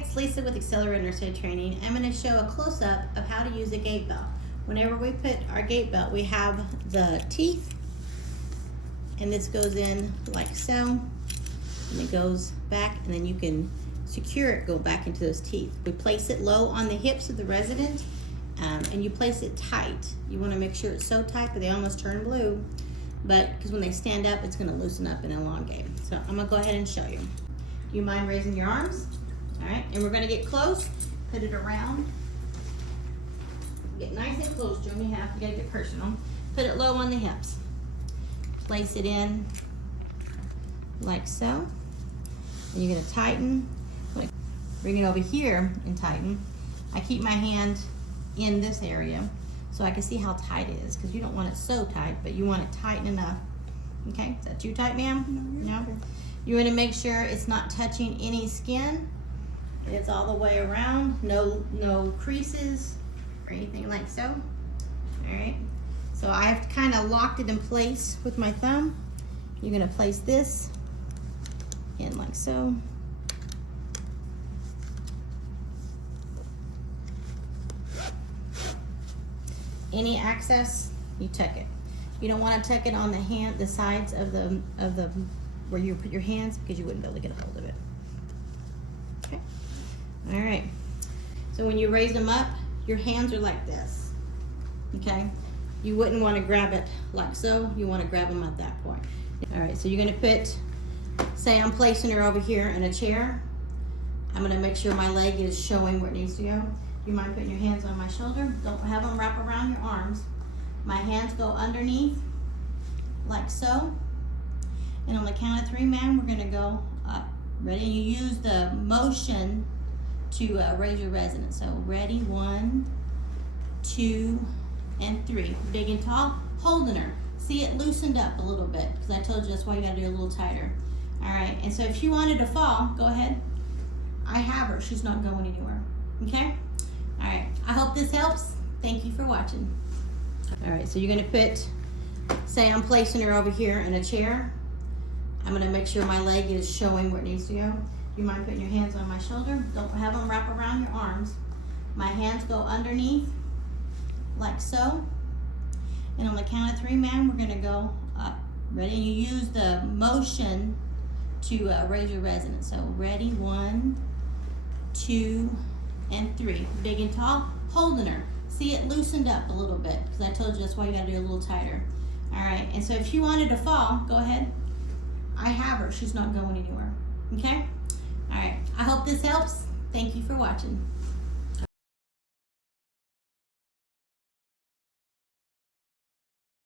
it's Lisa with Xcellerated Nurse Aide Training. I'm going to show a close-up of how to use a gait belt. Whenever we put our gait belt, we have the teeth, and this goes in like so, and it goes back, and then you can secure it, go back into those teeth. We place it low on the hips of the resident, and you place it tight. You want to make sure it's so tight that they almost turn blue, but because when they stand up, it's going to loosen up and elongate. So I'm going to go ahead and show you. Do you mind raising your arms? All right, and we're going to get close. Put it around. Get nice and close, Joe. You got to get personal. Put it low on the hips. Place it in like so. And you're going to tighten. Bring it over here and tighten. I keep my hand in this area so I can see how tight it is, because you don't want it so tight, but you want it tight enough. Okay, is that too tight, ma'am? No? You want to make sure it's not touching any skin. It's all the way around, no creases or anything like so. All right, so I've kind of locked it in place with my thumb. You're going to place this in like so. Any access, you tuck it. You don't want to tuck it on the sides of the where you put your hands, because you wouldn't be able to get a hold of it. Okay. All right. So when you raise them up, your hands are like this. Okay. You wouldn't want to grab it like so. You want to grab them at that point. All right. So you're going to put, say I'm placing her over here in a chair. I'm going to make sure my leg is showing where it needs to go. You mind putting your hands on my shoulder? Don't have them wrap around your arms. My hands go underneath like so. And on the count of 3, ma'am, we're going to go up. Ready? You use the motion to raise your resonance. So ready, 1, 2, and 3. Big and tall, holding her. See, it loosened up a little bit, because I told you that's why you got to do a little tighter. All right, and so if you wanted to fall, go ahead. I have her. She's not going anywhere. Okay? All right, I hope this helps. Thank you for watching. All right, so you're going to put, say I'm placing her over here in a chair. I'm going to make sure my leg is showing where it needs to go. You mind putting your hands on my shoulder? Don't have them wrap around your arms. My hands go underneath like so. And on the count of 3, ma'am, we're going to go up. Ready? You use the motion to raise your resonance. So ready, 1, 2, and 3. Big and tall, holding her. See, it loosened up a little bit, because I told you that's why you got to do a little tighter. All right, and so if you wanted to fall, go ahead. I have her. She's not going anywhere. Okay? All right. I hope this helps. Thank you for watching.